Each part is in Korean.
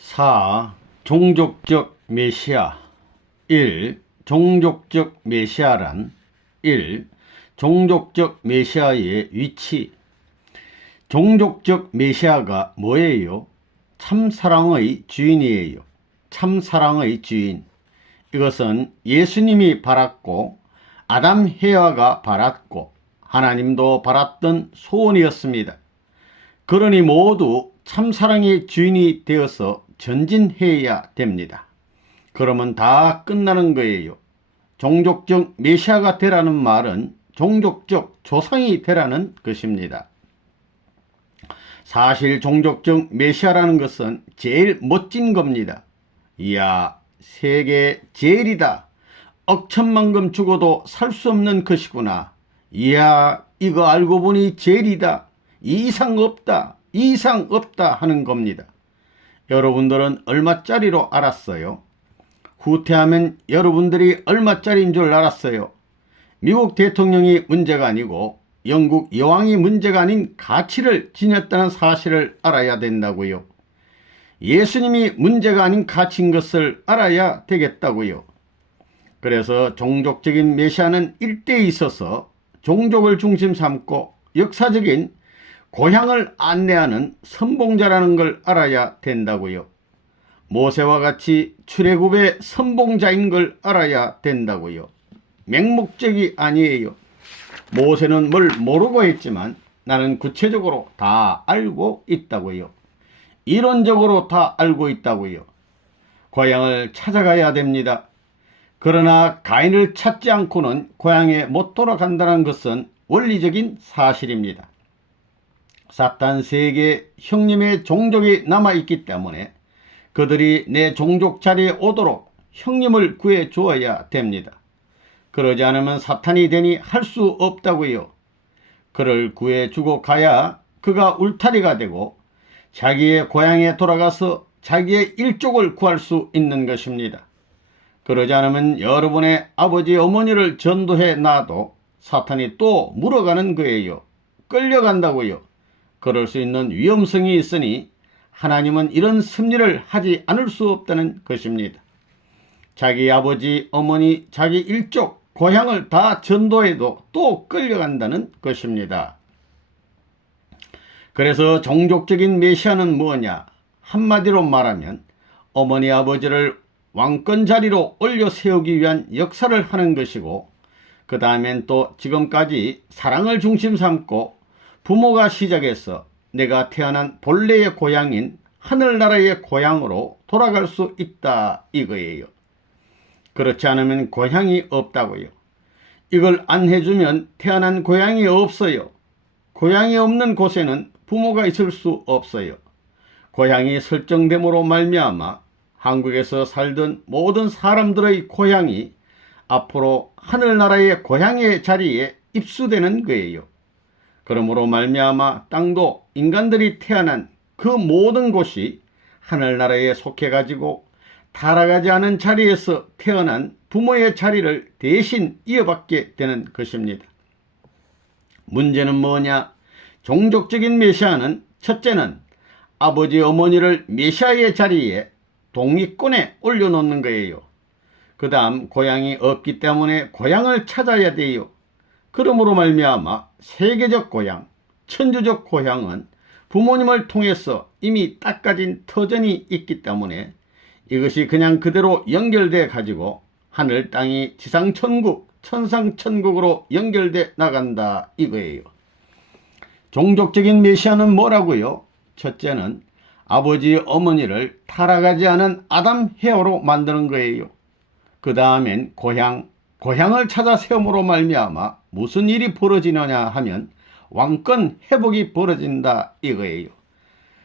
4. 종족적 메시아. 1. 종족적 메시아란 1. 종족적 메시아의 위치. 종족적 메시아가 뭐예요? 참사랑의 주인이에요. 참사랑의 주인. 이것은 예수님이 바랐고 아담 해와가 바랐고 하나님도 바랐던 소원이었습니다. 그러니 모두 참사랑의 주인이 되어서 전진해야 됩니다. 그러면 다 끝나는 거예요. 종족적 메시아가 되라는 말은 종족적 조상이 되라는 것입니다. 사실 종족적 메시아라는 것은 제일 멋진 겁니다. 이야, 세계 제일이다. 억천만금 죽어도 살 수 없는 것이구나. 이야, 이거 알고 보니 제일이다. 이상 없다. 이상 없다 하는 겁니다. 여러분들은 얼마짜리로 알았어요? 후퇴하면 여러분들이 얼마짜리인 줄 알았어요? 미국 대통령이 문제가 아니고 영국 여왕이 문제가 아닌 가치를 지녔다는 사실을 알아야 된다고요. 예수님이 문제가 아닌 가치인 것을 알아야 되겠다고요. 그래서 종족적인 메시아는 일대에 있어서 종족을 중심 삼고 역사적인 고향을 안내하는 선봉자라는 걸 알아야 된다고요. 모세와 같이 출애굽의 선봉자인 걸 알아야 된다고요. 맹목적이 아니에요. 모세는 뭘 모르고 했지만 나는 구체적으로 다 알고 있다고요. 이론적으로 다 알고 있다고요. 고향을 찾아가야 됩니다. 그러나 가인을 찾지 않고는 고향에 못 돌아간다는 것은 원리적인 사실입니다. 사탄 세계 형님의 종족이 남아있기 때문에 그들이 내 종족 자리에 오도록 형님을 구해 주어야 됩니다. 그러지 않으면 사탄이 되니 할 수 없다고요. 그를 구해 주고 가야 그가 울타리가 되고 자기의 고향에 돌아가서 자기의 일족을 구할 수 있는 것입니다. 그러지 않으면 여러분의 아버지 어머니를 전도해 놔도 사탄이 또 물어가는 거예요. 끌려간다고요. 그럴 수 있는 위험성이 있으니 하나님은 이런 섭리를 하지 않을 수 없다는 것입니다. 자기 아버지, 어머니, 자기 일족, 고향을 다 전도해도 또 끌려간다는 것입니다. 그래서 종족적인 메시아는 뭐냐? 한마디로 말하면 어머니 아버지를 왕권 자리로 올려 세우기 위한 역사를 하는 것이고 그 다음엔 또 지금까지 사랑을 중심 삼고 부모가 시작해서 내가 태어난 본래의 고향인 하늘나라의 고향으로 돌아갈 수 있다 이거예요. 그렇지 않으면 고향이 없다고요. 이걸 안 해주면 태어난 고향이 없어요. 고향이 없는 곳에는 부모가 있을 수 없어요. 고향이 설정됨으로 말미암아 한국에서 살던 모든 사람들의 고향이 앞으로 하늘나라의 고향의 자리에 입수되는 거예요. 그러므로 말미암아 땅도 인간들이 태어난 그 모든 곳이 하늘나라에 속해가지고 타락하지 않은 자리에서 태어난 부모의 자리를 대신 이어받게 되는 것입니다. 문제는 뭐냐? 종족적인 메시아는 첫째는 아버지 어머니를 메시아의 자리에 동위권에 올려놓는 거예요. 그 다음 고향이 없기 때문에 고향을 찾아야 돼요. 그러므로 말미암아 세계적 고향, 천주적 고향은 부모님을 통해서 이미 닦아진 터전이 있기 때문에 이것이 그냥 그대로 연결돼 가지고 하늘 땅이 지상천국, 천상천국으로 연결돼 나간다 이거예요. 종족적인 메시아는 뭐라고요? 첫째는 아버지 어머니를 타락하지 않은 아담 해와로 만드는 거예요. 그 다음엔 고향을 찾아 세움으로 말미암아 무슨 일이 벌어지느냐 하면 왕권 회복이 벌어진다 이거예요.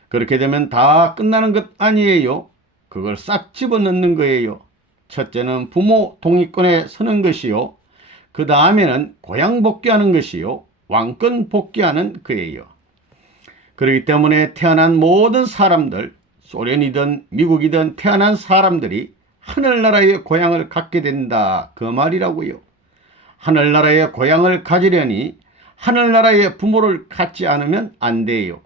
그렇게 되면 다 끝나는 것 아니에요. 그걸 싹 집어넣는 거예요. 첫째는 부모 동의권에 서는 것이요. 그 다음에는 고향 복귀하는 것이요. 왕권 복귀하는 거예요. 그렇기 때문에 태어난 모든 사람들, 소련이든 미국이든 태어난 사람들이 하늘나라의 고향을 갖게 된다 그 말이라고요. 하늘나라의 고향을 가지려니 하늘나라의 부모를 갖지 않으면 안 돼요.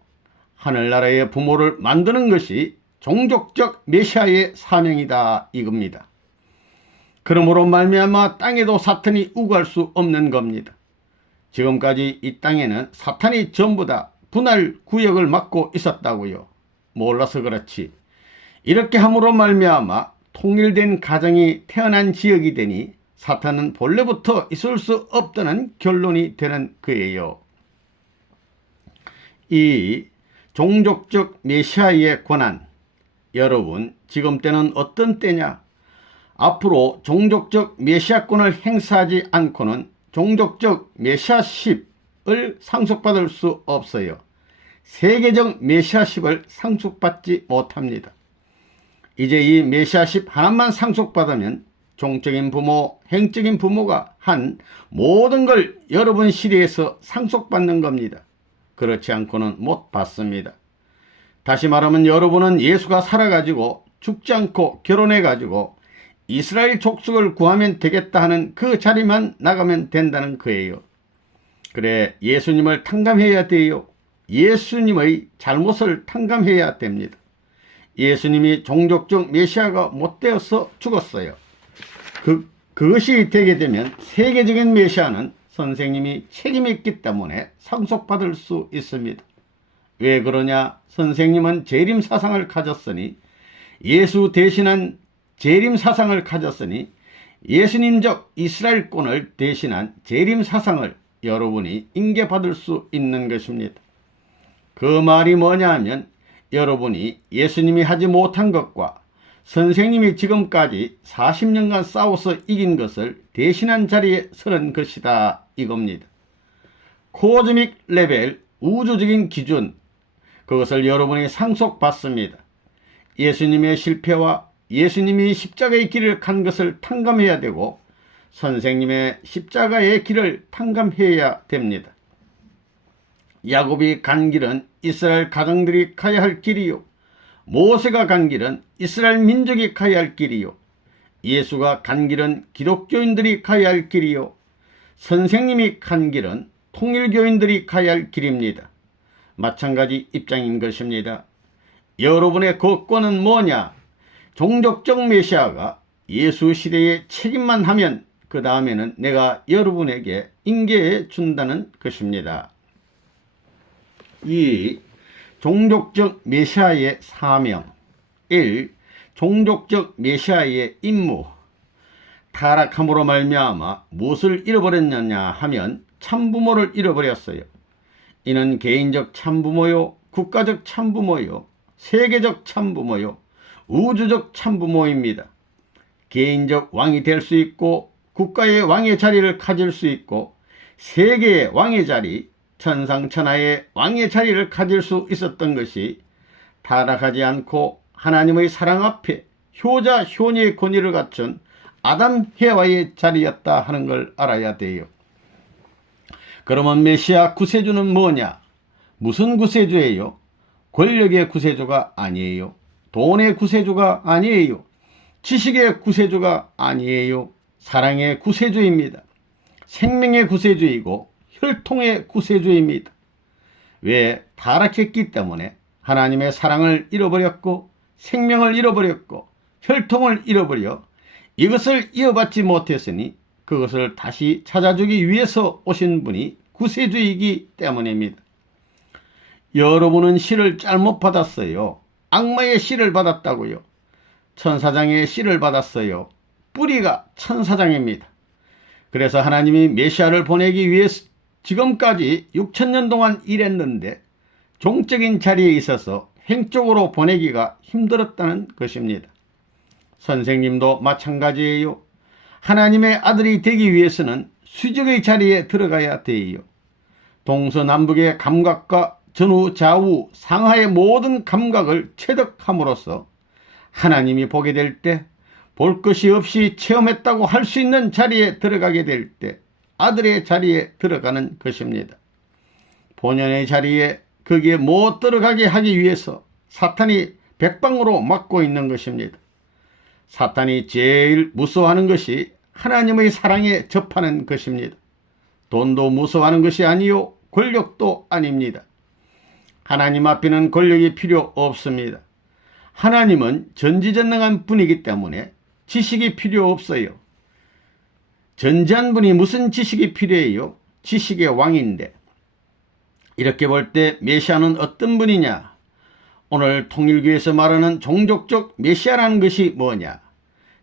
하늘나라의 부모를 만드는 것이 종족적 메시아의 사명이다 이겁니다. 그러므로 말미암아 땅에도 사탄이 우고할 수 없는 겁니다. 지금까지 이 땅에는 사탄이 전부 다 분할 구역을 맡고 있었다고요. 몰라서 그렇지. 이렇게 함으로 말미암아 통일된 가정이 태어난 지역이 되니 사탄은 본래부터 있을 수 없다는 결론이 되는 거예요. 이 종족적 메시아의 권한, 여러분 지금 때는 어떤 때냐? 앞으로 종족적 메시아권을 행사하지 않고는 종족적 메시아십을 상속받을 수 없어요. 세계적 메시아십을 상속받지 못합니다. 이제 이 메시아십 하나만 상속받으면 종적인 부모, 행적인 부모가 한 모든 걸 여러분 시대에서 상속받는 겁니다. 그렇지 않고는 못 받습니다. 다시 말하면 여러분은 예수가 살아가지고 죽지 않고 결혼해가지고 이스라엘 족속을 구하면 되겠다 하는 그 자리만 나가면 된다는 거예요. 그래, 예수님을 탕감해야 돼요. 예수님의 잘못을 탕감해야 됩니다. 예수님이 종족적 메시아가 못 되어서 죽었어요. 그것이 되게 되면 세계적인 메시아는 선생님이 책임있기 때문에 상속받을 수 있습니다. 왜 그러냐? 선생님은 재림 사상을 가졌으니, 예수 대신한 재림 사상을 가졌으니, 예수님적 이스라엘권을 대신한 재림 사상을 여러분이 인계받을 수 있는 것입니다. 그 말이 뭐냐 하면 여러분이 예수님이 하지 못한 것과 선생님이 지금까지 40년간 싸워서 이긴 것을 대신한 자리에 서는 것이다 이겁니다. 코즈믹 레벨, 우주적인 기준, 그것을 여러분이 상속받습니다. 예수님의 실패와 예수님이 십자가의 길을 간 것을 탕감해야 되고 선생님의 십자가의 길을 탕감해야 됩니다. 야곱이 간 길은 이스라엘 가정들이 가야 할 길이요, 모세가 간 길은 이스라엘 민족이 가야 할 길이요, 예수가 간 길은 기독교인들이 가야 할 길이요, 선생님이 간 길은 통일교인들이 가야 할 길입니다. 마찬가지 입장인 것입니다. 여러분의 거권은 뭐냐? 종족적 메시아가 예수 시대에 책임만 하면 그 다음에는 내가 여러분에게 인계해 준다는 것입니다. 이 종족적 메시아의 사명 1. 종족적 메시아의 임무. 타락함으로 말미암아 무엇을 잃어버렸느냐 하면 참부모를 잃어버렸어요. 이는 개인적 참부모요, 국가적 참부모요, 세계적 참부모요, 우주적 참부모입니다. 개인적 왕이 될 수 있고 국가의 왕의 자리를 가질 수 있고 세계의 왕의 자리, 천상천하의 왕의 자리를 가질 수 있었던 것이 타락하지 않고 하나님의 사랑 앞에 효자 효녀의 권위를 갖춘 아담 해와의 자리였다 하는 걸 알아야 돼요. 그러면 메시아 구세주는 뭐냐? 무슨 구세주예요? 권력의 구세주가 아니에요. 돈의 구세주가 아니에요. 지식의 구세주가 아니에요. 사랑의 구세주입니다. 생명의 구세주이고 혈통의 구세주입니다. 왜? 타락했기 때문에 하나님의 사랑을 잃어버렸고 생명을 잃어버렸고 혈통을 잃어버려 이것을 이어받지 못했으니 그것을 다시 찾아주기 위해서 오신 분이 구세주이기 때문입니다. 여러분은 씨를 잘못 받았어요. 악마의 씨를 받았다고요. 천사장의 씨를 받았어요. 뿌리가 천사장입니다. 그래서 하나님이 메시아를 보내기 위해서 지금까지 6천년 동안 일했는데 종적인 자리에 있어서 행적으로 보내기가 힘들었다는 것입니다. 선생님도 마찬가지예요. 하나님의 아들이 되기 위해서는 수적의 자리에 들어가야 돼요. 동서남북의 감각과 전후 좌우 상하의 모든 감각을 체득함으로써 하나님이 보게 될 때 볼 것이 없이 체험했다고 할 수 있는 자리에 들어가게 될 때 아들의 자리에 들어가는 것입니다. 본연의 자리에 거기에 못 들어가게 하기 위해서 사탄이 백방으로 막고 있는 것입니다. 사탄이 제일 무서워하는 것이 하나님의 사랑에 접하는 것입니다. 돈도 무서워하는 것이 아니요 권력도 아닙니다. 하나님 앞에는 권력이 필요 없습니다. 하나님은 전지전능한 분이기 때문에 지식이 필요 없어요. 전지한 분이 무슨 지식이 필요해요? 지식의 왕인데. 이렇게 볼 때 메시아는 어떤 분이냐? 오늘 통일교에서 말하는 종족적 메시아라는 것이 뭐냐?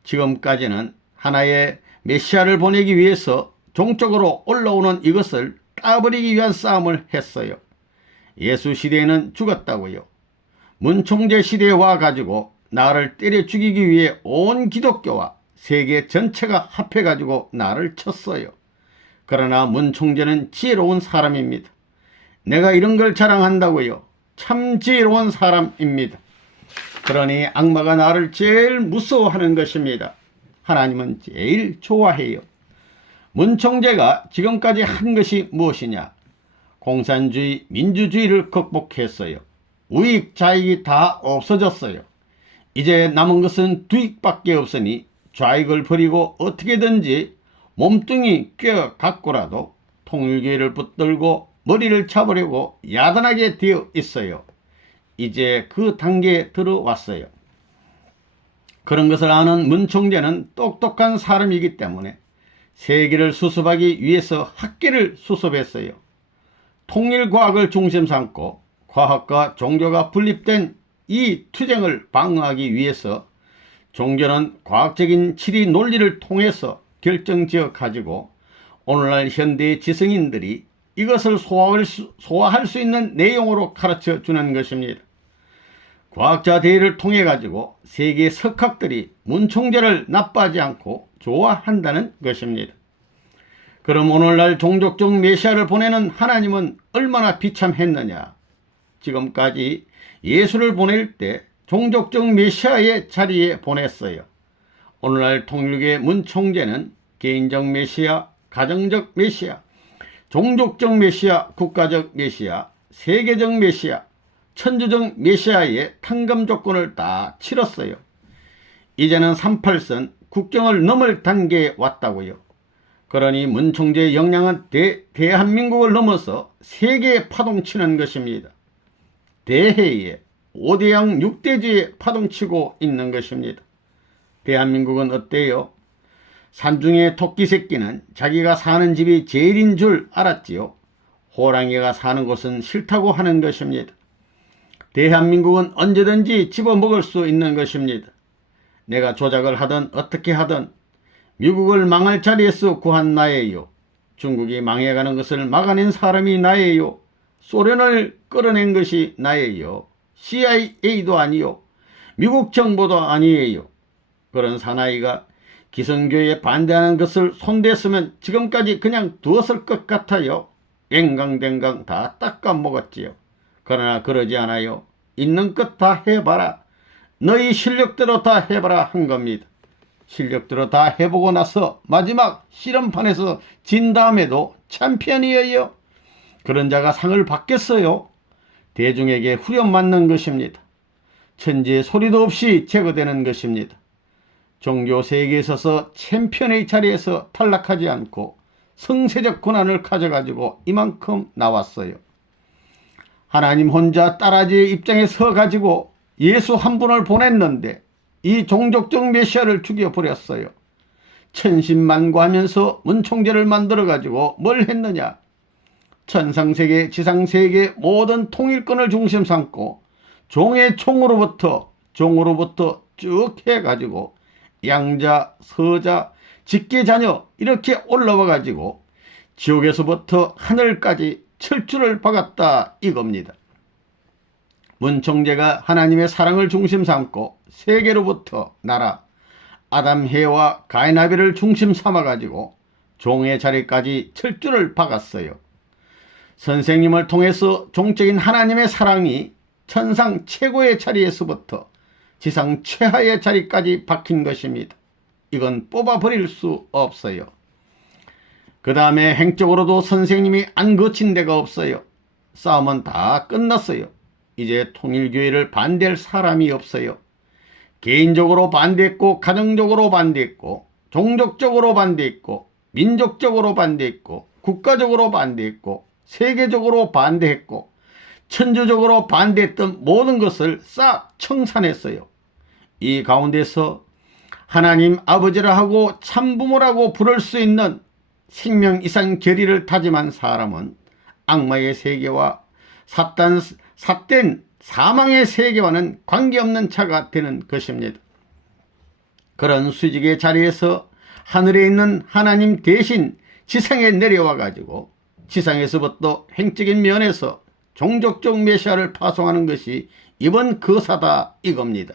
지금까지는 하나의 메시아를 보내기 위해서 종적으로 올라오는 이것을 까버리기 위한 싸움을 했어요. 예수 시대에는 죽었다고요. 문총재 시대에 와가지고 나를 때려 죽이기 위해 온 기독교와 세계 전체가 합해가지고 나를 쳤어요. 그러나 문총재는 지혜로운 사람입니다. 내가 이런 걸 자랑한다고요. 참 지혜로운 사람입니다. 그러니 악마가 나를 제일 무서워하는 것입니다. 하나님은 제일 좋아해요. 문총재가 지금까지 한 것이 무엇이냐? 공산주의, 민주주의를 극복했어요. 우익, 좌익이 다 없어졌어요. 이제 남은 것은 두익밖에 없으니 좌익을 버리고 어떻게든지 몸뚱이 꿰어 갖고라도 통일교회를 붙들고 머리를 잡으려고 야단하게 되어 있어요. 이제 그 단계에 들어왔어요. 그런 것을 아는 문총재는 똑똑한 사람이기 때문에 세계를 수습하기 위해서 학계를 수습했어요. 통일과학을 중심 삼고 과학과 종교가 분립된 이 투쟁을 방어하기 위해서 종교는 과학적인 치리 논리를 통해서 결정지어 가지고 오늘날 현대의 지성인들이 이것을 소화할 수 있는 내용으로 가르쳐 주는 것입니다. 과학자 대회를 통해 가지고 세계 석학들이 문총재를 나빠하지 않고 좋아한다는 것입니다. 그럼 오늘날 종족적 메시아를 보내는 하나님은 얼마나 비참했느냐? 지금까지 예수를 보낼 때 종족적 메시아의 자리에 보냈어요. 오늘날 통일교회 문총재는 개인적 메시아, 가정적 메시아, 종족적 메시아, 국가적 메시아, 세계적 메시아, 천주적 메시아의 탕감 조건을 다 치렀어요. 이제는 38선 국경을 넘을 단계에 왔다고요. 그러니 문총재의 역량은 대한민국을 넘어서 세계에 파동치는 것입니다. 대해에 5대양 6대주에 파동치고 있는 것입니다. 대한민국은 어때요? 산중의 토끼 새끼는 자기가 사는 집이 제일인 줄 알았지요. 호랑이가 사는 곳은 싫다고 하는 것입니다. 대한민국은 언제든지 집어먹을 수 있는 것입니다. 내가 조작을 하든 어떻게 하든 미국을 망할 자리에서 구한 나예요. 중국이 망해가는 것을 막아낸 사람이 나예요. 소련을 끌어낸 것이 나예요. CIA도 아니요. 미국 정부도 아니에요. 그런 사나이가 기성교에 반대하는 것을 손댔으면 지금까지 그냥 두었을 것 같아요. 앵강댕강 다 닦아 먹었지요. 그러나 그러지 않아요. 있는 것 다 해봐라. 너희 실력대로 다 해봐라 한 겁니다. 실력대로 다 해보고 나서 마지막 실험판에서 진 다음에도 챔피언이에요. 그런 자가 상을 받겠어요. 대중에게 후려맞는 것입니다. 천지의 소리도 없이 제거되는 것입니다. 종교 세계에 있어서 챔피언의 자리에서 탈락하지 않고 성세적 권한을 가져가지고 이만큼 나왔어요. 하나님 혼자 딸아지의 입장에 서가지고 예수 한 분을 보냈는데 이 종족적 메시아를 죽여버렸어요. 천신만고하면서 문총재를 만들어가지고 뭘 했느냐? 천상세계 지상세계 모든 통일권을 중심 삼고 종의 총으로부터 쭉 해가지고 양자, 서자, 직계자녀 이렇게 올라와가지고 지옥에서부터 하늘까지 철주를 박았다 이겁니다. 문총재가 하나님의 사랑을 중심 삼고 세계로부터 나라, 아담, 해와 가인, 아벨을 중심 삼아가지고 종의 자리까지 철주를 박았어요. 선생님을 통해서 종적인 하나님의 사랑이 천상 최고의 자리에서부터 지상 최하의 자리까지 박힌 것입니다. 이건 뽑아버릴 수 없어요. 그 다음에 행적으로도 선생님이 안 거친 데가 없어요. 싸움은 다 끝났어요. 이제 통일교회를 반대할 사람이 없어요. 개인적으로 반대했고 가정적으로 반대했고 종족적으로 반대했고 민족적으로 반대했고 국가적으로 반대했고 세계적으로 반대했고 천주적으로 반대했던 모든 것을 싹 청산했어요. 이 가운데서 하나님 아버지라 하고 참부모라고 부를 수 있는 생명 이상 결의를 다짐한 사람은 악마의 세계와 삿된 사망의 세계와는 관계없는 자가 되는 것입니다. 그런 수직의 자리에서 하늘에 있는 하나님 대신 지상에 내려와 가지고 지상에서부터 행적인 면에서 종족적 메시아를 파송하는 것이 이번 거사다 이겁니다.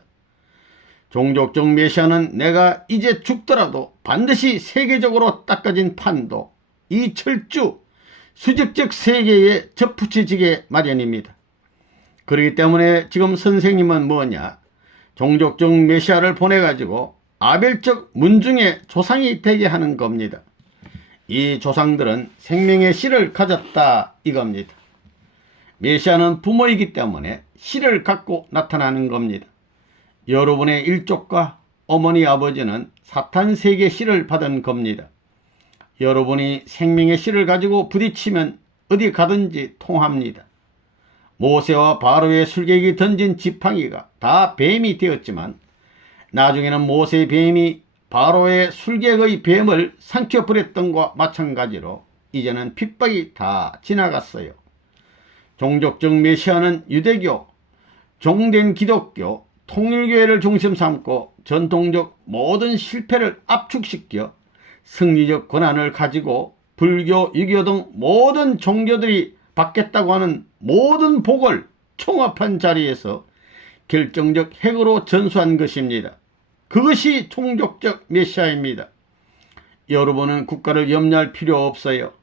종족적 메시아는 내가 이제 죽더라도 반드시 세계적으로 닦아진 판도 이 철주 수직적 세계에 접붙여지게 마련입니다. 그렇기 때문에 지금 선생님은 뭐냐, 종족적 메시아를 보내가지고 아벨적 문중의 조상이 되게 하는 겁니다. 이 조상들은 생명의 씨를 가졌다 이겁니다. 메시아는 부모이기 때문에 씨를 갖고 나타나는 겁니다. 여러분의 일족과 어머니 아버지는 사탄 세계 씨를 받은 겁니다. 여러분이 생명의 씨를 가지고 부딪히면 어디 가든지 통합니다. 모세와 바로의 술객이 던진 지팡이가 다 뱀이 되었지만 나중에는 모세의 뱀이 바로의 술객의 뱀을 삼켜버렸던 것과 마찬가지로 이제는 핍박이 다 지나갔어요. 종족적 메시아는 유대교, 종된 기독교, 통일교회를 중심 삼고 전통적 모든 실패를 압축시켜 승리적 권한을 가지고 불교, 유교 등 모든 종교들이 받겠다고 하는 모든 복을 총합한 자리에서 결정적 핵으로 전수한 것입니다. 그것이 종족적 메시아입니다. 여러분은 국가를 염려할 필요 없어요.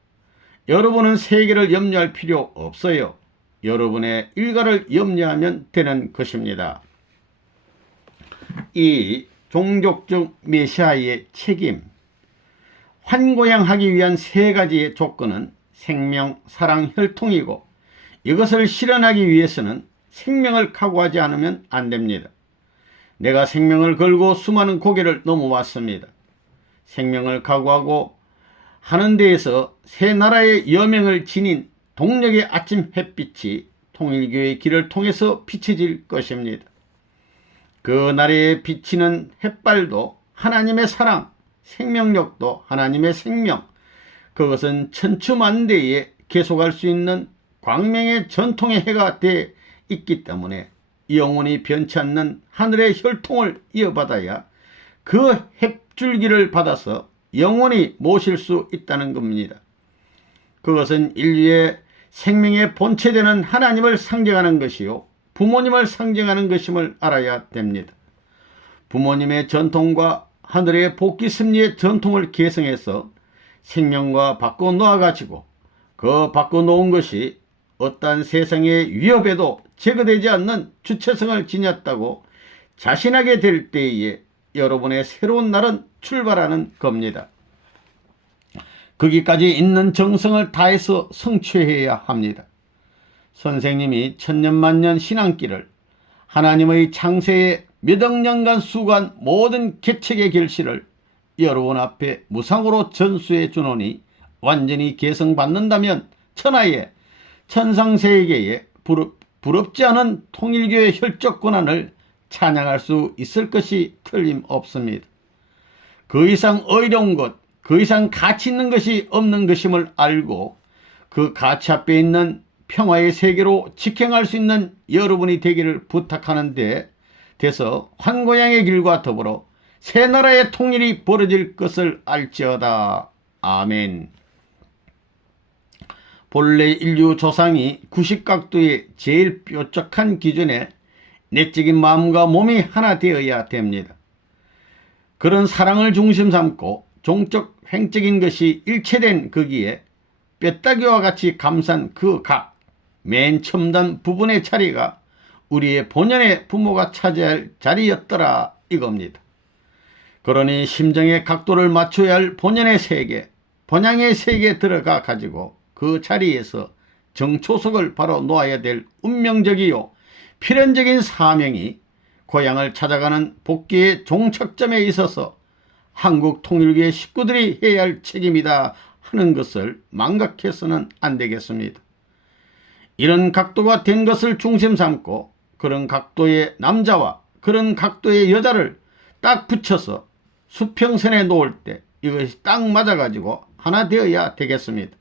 여러분은 세계를 염려할 필요 없어요. 여러분의 일가를 염려하면 되는 것입니다. 이 종족적 메시아의 책임, 환고양하기 위한 세 가지의 조건은 생명, 사랑, 혈통이고 이것을 실현하기 위해서는 생명을 각오하지 않으면 안 됩니다. 내가 생명을 걸고 수많은 고개를 넘어왔습니다. 생명을 각오하고 하는 데에서 새 나라의 여명을 지닌 동력의 아침 햇빛이 통일교의 길을 통해서 비춰질 것입니다. 그 나라에 비치는 햇발도 하나님의 사랑, 생명력도 하나님의 생명, 그것은 천추만대에 계속할 수 있는 광명의 전통의 해가 돼 있기 때문에 영원히 변치 않는 하늘의 혈통을 이어받아야 그 햇줄기를 받아서 영원히 모실 수 있다는 겁니다. 그것은 인류의 생명의 본체되는 하나님을 상징하는 것이요 부모님을 상징하는 것임을 알아야 됩니다. 부모님의 전통과 하늘의 복귀 섭리의 전통을 계승해서 생명과 바꿔 놓아가지고 그 바꿔 놓은 것이 어떠한 세상의 위협에도 제거되지 않는 주체성을 지녔다고 자신하게 될 때에 여러분의 새로운 날은 출발하는 겁니다. 거기까지 있는 정성을 다해서 성취해야 합니다. 선생님이 천년만년 신앙길을 하나님의 창세의 몇 억 년간 수고한 모든 개척의 결실을 여러분 앞에 무상으로 전수해 주노니 완전히 계승받는다면 천하의 천상세계에 부럽지 않은 통일교의 혈적 권한을 찬양할 수 있을 것이 틀림없습니다. 그 이상 어려운 것, 그 이상 가치 있는 것이 없는 것임을 알고 그 가치 앞에 있는 평화의 세계로 직행할 수 있는 여러분이 되기를 부탁하는데 돼서 환고양의 길과 더불어 새 나라의 통일이 벌어질 것을 알지어다. 아멘. 본래 인류 조상이 90각도의 제일 뾰족한 기준에 내적인 마음과 몸이 하나 되어야 됩니다. 그런 사랑을 중심 삼고 종적 횡적인 것이 일체된 거기에 뼈다귀와 같이 감싼 그 각, 맨 첨단 부분의 자리가 우리의 본연의 부모가 차지할 자리였더라 이겁니다. 그러니 심정의 각도를 맞춰야 할 본연의 세계, 본향의 세계에 들어가 가지고 그 자리에서 정초석을 바로 놓아야 될 운명적이요 필연적인 사명이 고향을 찾아가는 복귀의 종착점에 있어서 한국 통일교의 식구들이 해야 할 책임이다 하는 것을 망각해서는 안 되겠습니다. 이런 각도가 된 것을 중심 삼고 그런 각도의 남자와 그런 각도의 여자를 딱 붙여서 수평선에 놓을 때 이것이 딱 맞아가지고 하나 되어야 되겠습니다.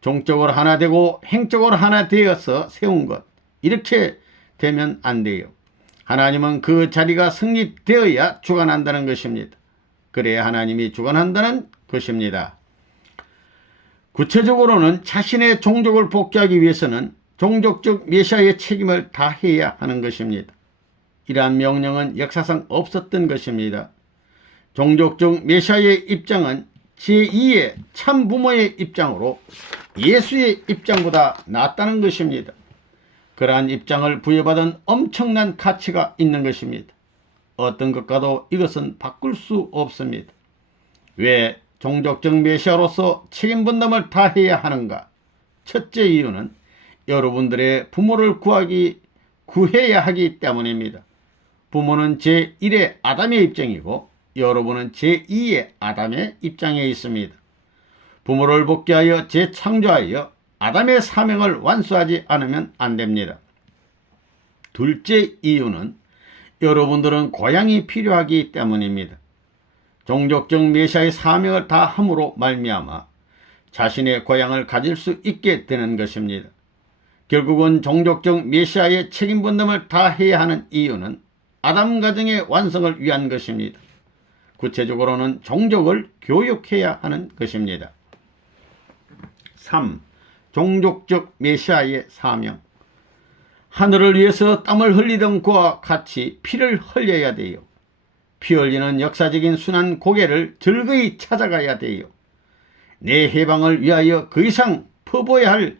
종적으로 하나 되고 행적으로 하나 되어서 세운 것, 이렇게 되면 안 돼요. 하나님은 그 자리가 성립되어야 주관한다는 것입니다. 그래야 하나님이 주관한다는 것입니다. 구체적으로는 자신의 종족을 복귀하기 위해서는 종족적 메시아의 책임을 다해야 하는 것입니다. 이러한 명령은 역사상 없었던 것입니다. 종족적 메시아의 입장은 제2의 참부모의 입장으로 예수의 입장보다 낫다는 것입니다. 그러한 입장을 부여받은 엄청난 가치가 있는 것입니다. 어떤 것과도 이것은 바꿀 수 없습니다. 왜 종족적 메시아로서 책임 분담을 다해야 하는가? 첫째 이유는 여러분들의 부모를 구해야 하기 때문입니다. 부모는 제1의 아담의 입장이고 여러분은 제2의 아담의 입장에 있습니다. 부모를 복귀하여 재창조하여 아담의 사명을 완수하지 않으면 안 됩니다. 둘째 이유는 여러분들은 고향이 필요하기 때문입니다. 종족적 메시아의 사명을 다함으로 말미암아 자신의 고향을 가질 수 있게 되는 것입니다. 결국은 종족적 메시아의 책임 분담을 다해야 하는 이유는 아담 가정의 완성을 위한 것입니다. 구체적으로는 종족을 교육해야 하는 것입니다. 3. 종족적 메시아의 사명. 하늘을 위해서 땀을 흘리던 그와 같이 피를 흘려야 돼요. 피 흘리는 역사적인 순환 고개를 즐거이 찾아가야 돼요. 내 해방을 위하여 그 이상 퍼부어야 할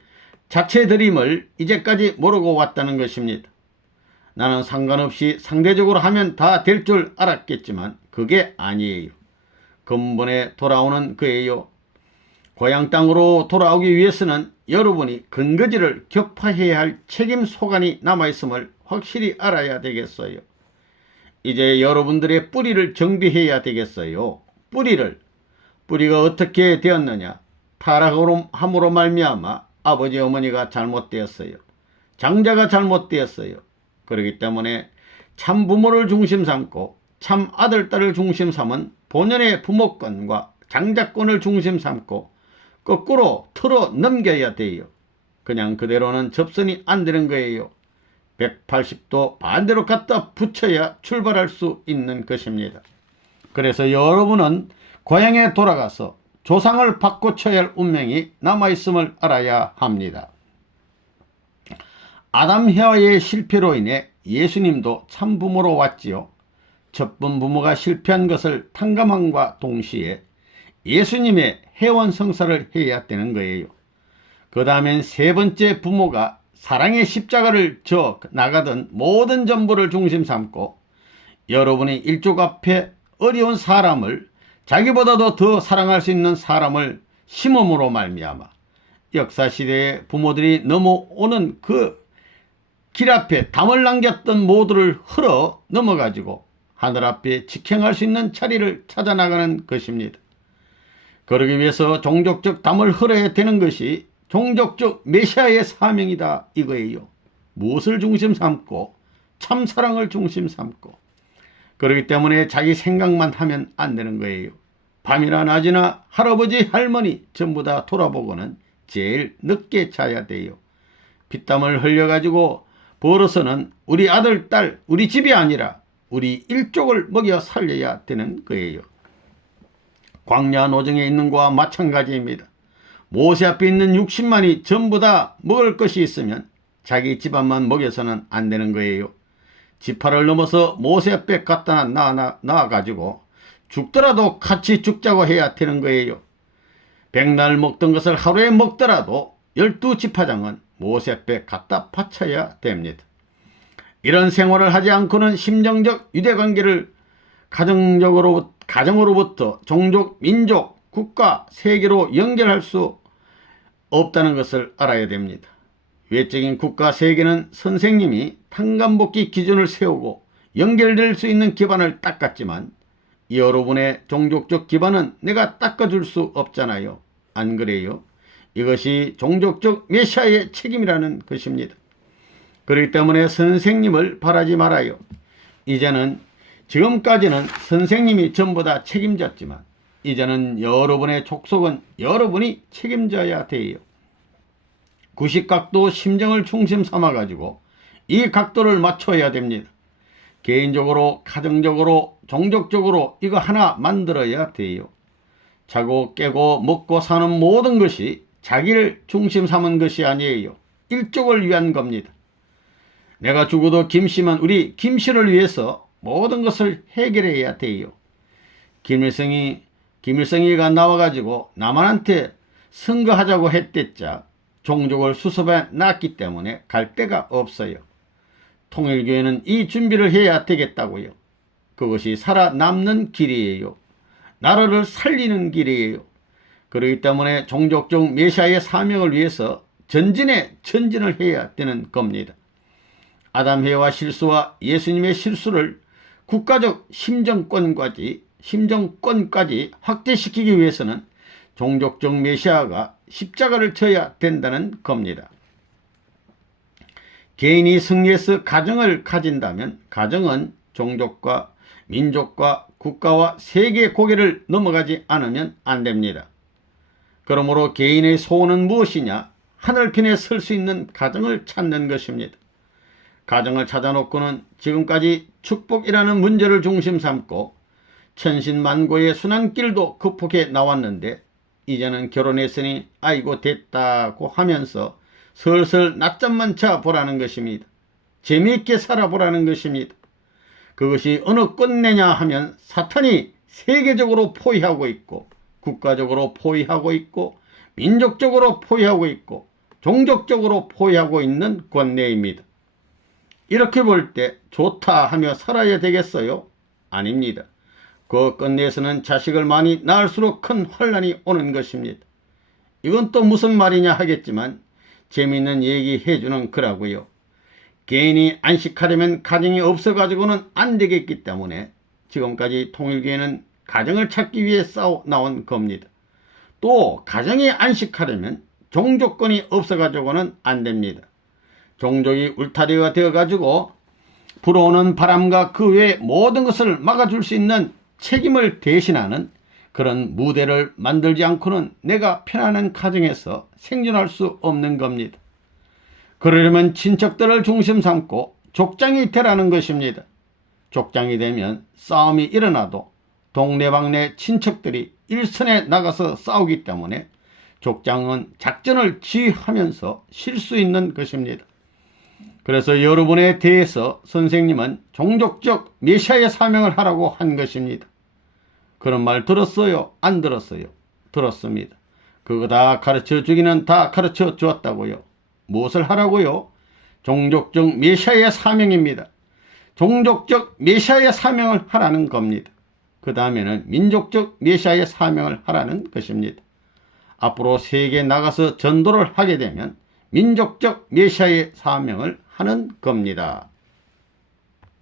자체들임을 이제까지 모르고 왔다는 것입니다. 나는 상관없이 상대적으로 하면 다 될 줄 알았겠지만 그게 아니에요. 근본에 돌아오는 거예요. 고향 땅으로 돌아오기 위해서는 여러분이 근거지를 격파해야 할 책임 소관이 남아있음을 확실히 알아야 되겠어요. 이제 여러분들의 뿌리를 정비해야 되겠어요. 뿌리가 어떻게 되었느냐? 타락함으로 말미암아 아버지 어머니가 잘못되었어요. 장자가 잘못되었어요. 그렇기 때문에 참 부모를 중심 삼고 참 아들, 딸을 중심 삼은 본연의 부모권과 장자권을 중심 삼고 거꾸로 틀어 넘겨야 돼요. 그냥 그대로는 접선이 안 되는 거예요. 180도 반대로 갖다 붙여야 출발할 수 있는 것입니다. 그래서 여러분은 고향에 돌아가서 조상을 바꿔쳐야 할 운명이 남아있음을 알아야 합니다. 아담 해와의 실패로 인해 예수님도 참부모로 왔지요. 첫번 부모가 실패한 것을 탕감함과 동시에 예수님의 해원 성사를 해야 되는 거예요. 그 다음엔 세 번째 부모가 사랑의 십자가를 져 나가던 모든 전부를 중심 삼고 여러분이 일족 앞에 어려운 사람을 자기보다도 더 사랑할 수 있는 사람을 심음으로 말미암아 역사시대에 부모들이 넘어오는 그 길 앞에 담을 남겼던 모두를 흘러 넘어가지고 하늘 앞에 직행할 수 있는 자리를 찾아 나가는 것입니다. 그러기 위해서 종족적 담을 흘러야 되는 것이 종족적 메시아의 사명이다 이거예요. 무엇을 중심 삼고 참사랑을 중심 삼고 그렇기 때문에 자기 생각만 하면 안 되는 거예요. 밤이나 낮이나 할아버지 할머니 전부 다 돌아보고는 제일 늦게 자야 돼요. 피땀을 흘려가지고 벌어서는 우리 아들, 딸, 우리 집이 아니라 우리 일족을 먹여 살려야 되는 거예요. 광야 노정에 있는 거와 마찬가지입니다. 모세 앞에 있는 60만이 전부 다 먹을 것이 있으면 자기 집안만 먹여서는 안 되는 거예요. 지파를 넘어서 모세 앞에 갖다 놔가지고 죽더라도 같이 죽자고 해야 되는 거예요. 백날 먹던 것을 하루에 먹더라도 12지파장은 모세 앞에 갖다 바쳐야 됩니다. 이런 생활을 하지 않고는 심정적 유대관계를 가정으로부터 종족, 민족, 국가, 세계로 연결할 수 없다는 것을 알아야 됩니다. 외적인 국가, 세계는 선생님이 탕감복귀 기준을 세우고 연결될 수 있는 기반을 닦았지만 여러분의 종족적 기반은 내가 닦아줄 수 없잖아요. 안 그래요? 이것이 종족적 메시아의 책임이라는 것입니다. 그렇기 때문에 선생님을 바라지 말아요. 이제는 지금까지는 선생님이 전부 다 책임졌지만 이제는 여러분의 족속은 여러분이 책임져야 돼요. 구식각도 심정을 중심 삼아 가지고 이 각도를 맞춰야 됩니다. 개인적으로, 가정적으로, 종족적으로 이거 하나 만들어야 돼요. 자고 깨고 먹고 사는 모든 것이 자기를 중심 삼은 것이 아니에요. 일족을 위한 겁니다. 내가 죽어도 김씨만 우리 김씨를 위해서 모든 것을 해결해야 돼요. 김일성이가 나와가지고 남한한테 선거하자고 했댔자 종족을 수습해 놨기 때문에 갈 데가 없어요. 통일교회는 이 준비를 해야 되겠다고요. 그것이 살아남는 길이에요. 나라를 살리는 길이에요. 그렇기 때문에 종족적 메시아의 사명을 위해서 전진을 해야 되는 겁니다. 아담 해와 실수와 예수님의 실수를 국가적 심정권까지 확대시키기 위해서는 종족적 메시아가 십자가를 져야 된다는 겁니다. 개인이 승리해서 가정을 가진다면 가정은 종족과 민족과 국가와 세계의 고개를 넘어가지 않으면 안 됩니다. 그러므로 개인의 소원은 무엇이냐? 하늘편에 설 수 있는 가정을 찾는 것입니다. 가정을 찾아놓고는 지금까지 축복이라는 문제를 중심 삼고 천신만고의 순환길도 극복해 나왔는데 이제는 결혼했으니 아이고 됐다고 하면서 슬슬 낮잠만 자보라는 것입니다. 재미있게 살아보라는 것입니다. 그것이 어느 끝내냐 하면 사탄이 세계적으로 포위하고 있고 국가적으로 포위하고 있고 민족적으로 포위하고 있고 종족적으로 포위하고 있는 권내입니다. 이렇게 볼 때 좋다 하며 살아야 되겠어요? 아닙니다. 그 끝내에서는 자식을 많이 낳을수록 큰 환란이 오는 것입니다. 이건 또 무슨 말이냐 하겠지만 재미있는 얘기 해주는 거라고요. 개인이 안식하려면 가정이 없어가지고는 안 되겠기 때문에 지금까지 통일교회는 가정을 찾기 위해 싸워 나온 겁니다. 또 가정이 안식하려면 종족권이 없어가지고는 안 됩니다. 종족이 울타리가 되어가지고 불어오는 바람과 그 외의 모든 것을 막아줄 수 있는 책임을 대신하는 그런 무대를 만들지 않고는 내가 편안한 가정에서 생존할 수 없는 겁니다. 그러려면 친척들을 중심 삼고 족장이 되라는 것입니다. 족장이 되면 싸움이 일어나도 동네방네 친척들이 일선에 나가서 싸우기 때문에 족장은 작전을 지휘하면서 쉴 수 있는 것입니다. 그래서 여러분에 대해서 선생님은 종족적 메시아의 사명을 하라고 한 것입니다. 그런 말 들었어요? 안 들었어요? 들었습니다. 그거 다 가르쳐 주기는 다 가르쳐 주었다고요. 무엇을 하라고요? 종족적 메시아의 사명입니다. 종족적 메시아의 사명을 하라는 겁니다. 그 다음에는 민족적 메시아의 사명을 하라는 것입니다. 앞으로 세계에 나가서 전도를 하게 되면 민족적 메시아의 사명을 하는 겁니다.